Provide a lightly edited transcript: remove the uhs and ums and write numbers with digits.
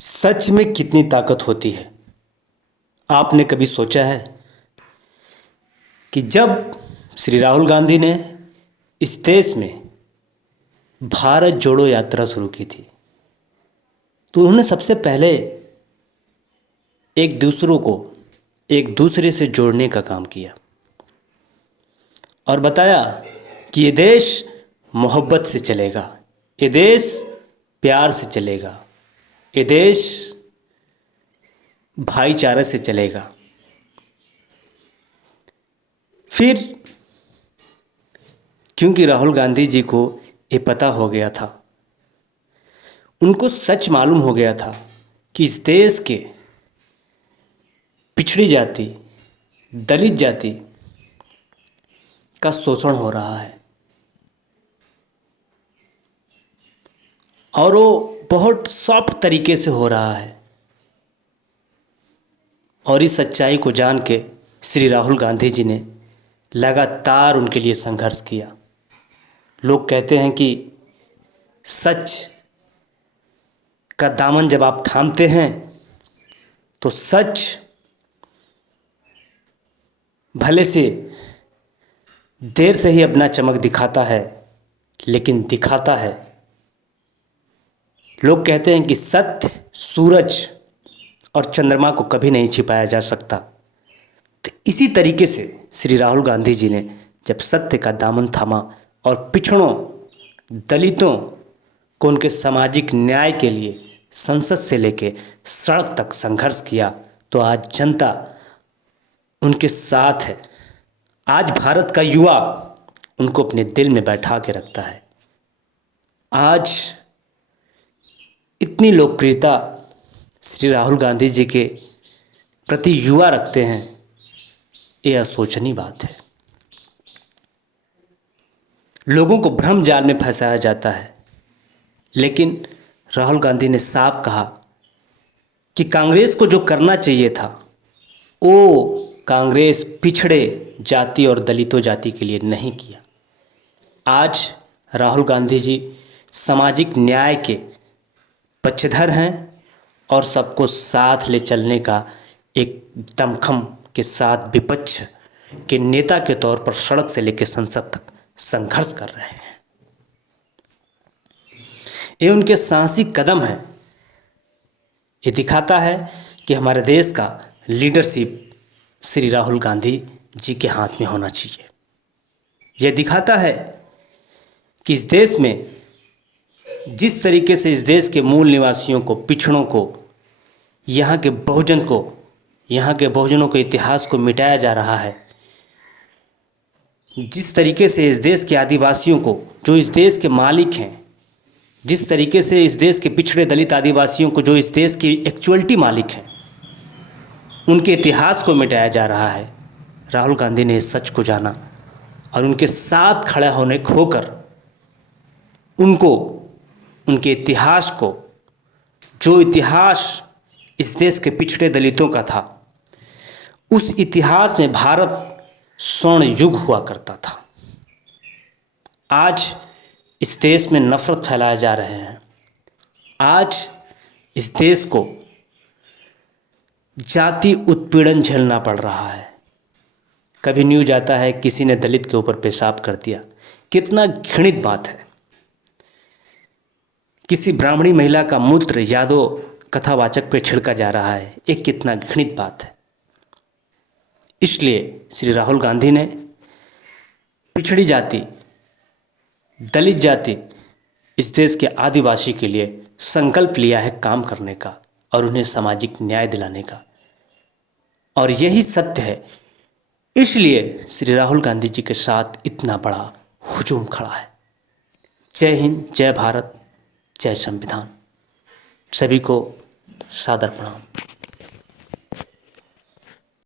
सच में कितनी ताकत होती है। आपने कभी सोचा है कि जब श्री राहुल गांधी ने इस देश में भारत जोड़ो यात्रा शुरू की थी तो उन्होंने सबसे पहले एक दूसरे से जोड़ने का काम किया और बताया कि ये देश मोहब्बत से चलेगा, ये देश प्यार से चलेगा, ये देश भाईचारे से चलेगा। फिर क्योंकि राहुल गांधी जी को ये पता हो गया था, उनको सच मालूम हो गया था कि इस देश के पिछड़ी जाति, दलित जाति का शोषण हो रहा है और वो बहुत सॉफ्ट तरीके से हो रहा है। और इस सच्चाई को जान के श्री राहुल गांधी जी ने लगातार उनके लिए संघर्ष किया। लोग कहते हैं कि सच का दामन जब आप थामते हैं तो सच भले से देर से ही अपना चमक दिखाता है, लेकिन दिखाता है। लोग कहते हैं कि सत्य सूरज और चंद्रमा को कभी नहीं छिपाया जा सकता। तो इसी तरीके से श्री राहुल गांधी जी ने जब सत्य का दामन थामा और पिछड़ों, दलितों को उनके सामाजिक न्याय के लिए संसद से लेके सड़क तक संघर्ष किया, तो आज जनता उनके साथ है। आज भारत का युवा उनको अपने दिल में बैठा के रखता है। आज इतनी लोकप्रियता श्री राहुल गांधी जी के प्रति युवा रखते हैं, ये असोचनीय बात है। लोगों को भ्रम जाल में फंसाया जाता है, लेकिन राहुल गांधी ने साफ कहा कि कांग्रेस को जो करना चाहिए था वो कांग्रेस पिछड़े जाति और दलितों जाति के लिए नहीं किया। आज राहुल गांधी जी सामाजिक न्याय के पक्षधर हैं और सबको साथ ले चलने का एक दमखम के साथ विपक्ष के नेता के तौर पर सड़क से लेकर संसद तक संघर्ष कर रहे हैं। ये उनके साहसी कदम हैं। ये दिखाता है कि हमारे देश का लीडरशिप श्री राहुल गांधी जी के हाथ में होना चाहिए। यह दिखाता है कि इस देश में जिस तरीके से इस देश के मूल निवासियों को, पिछड़ों को, यहाँ के बहुजनों के इतिहास को मिटाया जा रहा है, जिस तरीके से इस देश के आदिवासियों को, जो इस देश के मालिक हैं, जिस तरीके से इस देश के पिछड़े दलित आदिवासियों को, जो इस देश की एक्चुअलिटी मालिक हैं, उनके इतिहास को मिटाया जा रहा है। राहुल गांधी ने इस सच को जाना और उनके साथ खड़ा होकर उनको, उनके इतिहास को, जो इतिहास इस देश के पिछड़े दलितों का था, उस इतिहास में भारत स्वर्ण युग हुआ करता था। आज इस देश में नफरत फैलाए जा रहे हैं। आज इस देश को जाति उत्पीड़न झेलना पड़ रहा है। कभी न्यूज़ आता है किसी ने दलित के ऊपर पेशाब कर दिया, कितना घृणित बात है। किसी ब्राह्मणी महिला का मूत्र यादव कथावाचक पे छिड़का जा रहा है, एक कितना घृणित बात है। इसलिए श्री राहुल गांधी ने पिछड़ी जाति, दलित जाति, इस देश के आदिवासी के लिए संकल्प लिया है काम करने का और उन्हें सामाजिक न्याय दिलाने का। और यही सत्य है, इसलिए श्री राहुल गांधी जी के साथ इतना बड़ा हुजूम खड़ा है। जय हिंद, जय भारत, जय संविधान। सभी को सादर प्रणाम।